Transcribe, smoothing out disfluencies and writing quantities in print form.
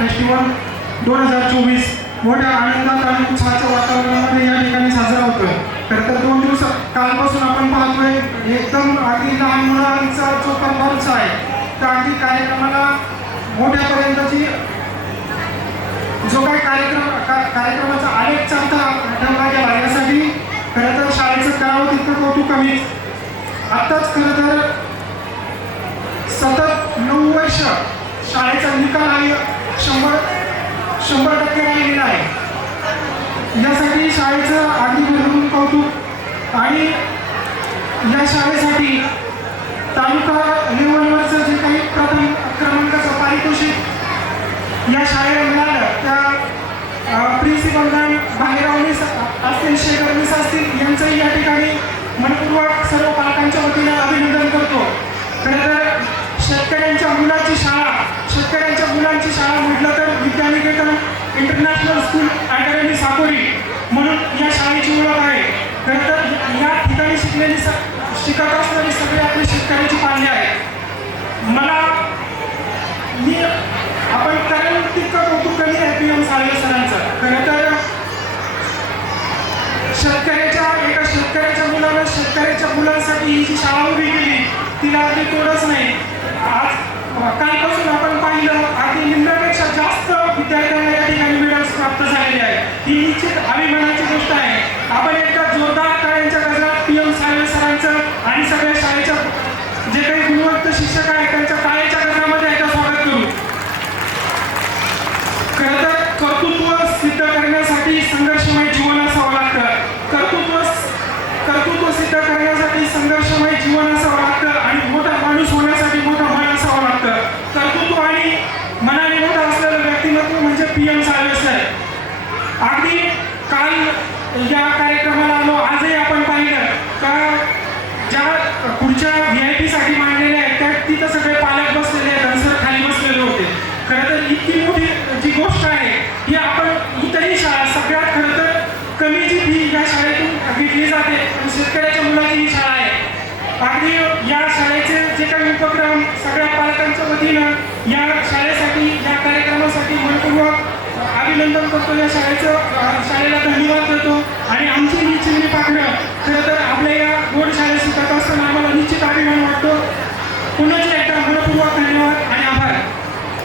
Festival 2024 मोठ्या आनंदात आणि उत्साहाच्या वातावरणामध्ये या ठिकाणी साजरा होतोय. खरं तर 2 दिवस कालपासून आपण पाहतोय एकदम अगदी लहान मुलांचा जो प्रभाव आहे त्या अगदी कार्यक्रमाला मोठ्यापर्यंतची जो काही कार्यक्रमाचा आलेख चालता ठेवला गेला यासाठी खरं तर शाळेचं करावं तितकं कौतुक कमीच. आत्ताच खरं तर सतत 9 वर्ष शाळेचा निकाल आणि 100% राहिलेला आहे. यासाठी शाळेचं अगदी भरभरून कौतुक. आणि या शाळेसाठी तालुका लेवलवरचं जे काही प्रथम क्रमांकाचं पारितोषिक या शाळेला मिळालं त्या प्रिन्सिपल मॅम बाहेराव मिस असतील, शेखर मिस असतील यांचंही या ठिकाणी मनपूर्वक सर्व पालकांच्या वतीने अभिनंदन करतो. खरं तर शेतकऱ्यांच्या मुलांची शाळा म्हटलं तर विद्यानिकेतन इंटरनॅशनल स्कूल अकॅडमी साकोरी म्हणून या शाळेची ओळख आहे. खरं तर या ठिकाणी शिकत असणारी सगळी आपली शेतकऱ्याची पाल्य आहे. आपण करेल तितकं कौतुक कमी आहे PM साळवे सरांचं. खरं तर एका शेतकऱ्याच्या मुलानं शेतकऱ्याच्या मुलांसाठी ही जी शाळा उभी केली तिला अगदी तोडच नाही. आज कालपासून आपण पाहिलं अगदी निम्म्यापेक्षा जास्त विद्यार्थ्यांना या ठिकाणी मेडल्स प्राप्त झालेले आहेत. ही निश्चित अभिमानाची गोष्ट आहे. आपण एकदा जोरदार टाळ्यांच्या गजरात PM साळवे सरांचं आणि सगळ्या शाळेच्या जे काही गुणवंत शिक्षक आहेत त्यांच्या टाळ्यांच्या गजरामध्ये एकदा स्वागत करू. खरं तर कर्तृत्व सिद्ध करण्यासाठी संघर्षमय जीवन असावं लागतं. कर्तृत्व सिद्ध करण्यासाठी संघर्षमय जीवन असावं लागतं आणि मोठा माणूस होण्यासाठी मोठं मन असावं लागतं. कर्तृत्व आणि मनाने मोठं असलेलं व्यक्तिमत्व म्हणजे PM साळवे सर. अगदी काल या कार्यक्रमाला आलो, आजही आपण पाहिलं का ज्या खुर्च्या VIP साठी मांडलेल्या आहेत त्या तिथं सगळे पालक बसलेले आहेत, सर खाली बसलेले होते. खरं तर इतकी मोठी जी गोष्ट आहे ही आपण इतरही शाळा सगळ्यात खरं तर कमी जी फी या शाळेतून घेतली जाते आणि शेतकऱ्याच्या मुलाची ही शाळा आहे. अगदी या शाळेचे जे काही उपक्रम सगळ्या पालकांच्या वतीनं या शाळेसाठी या कार्यक्रमासाठी मनपूर्वक अभिनंदन करतो. या शाळेला धन्यवाद देतो. आणि आमची ही चिमणी पाखरं खरं तर आपल्या या बोर्ड शाळेत शिकत असताना आम्हाला निश्चित अभिमान वाटतो. पुन्हा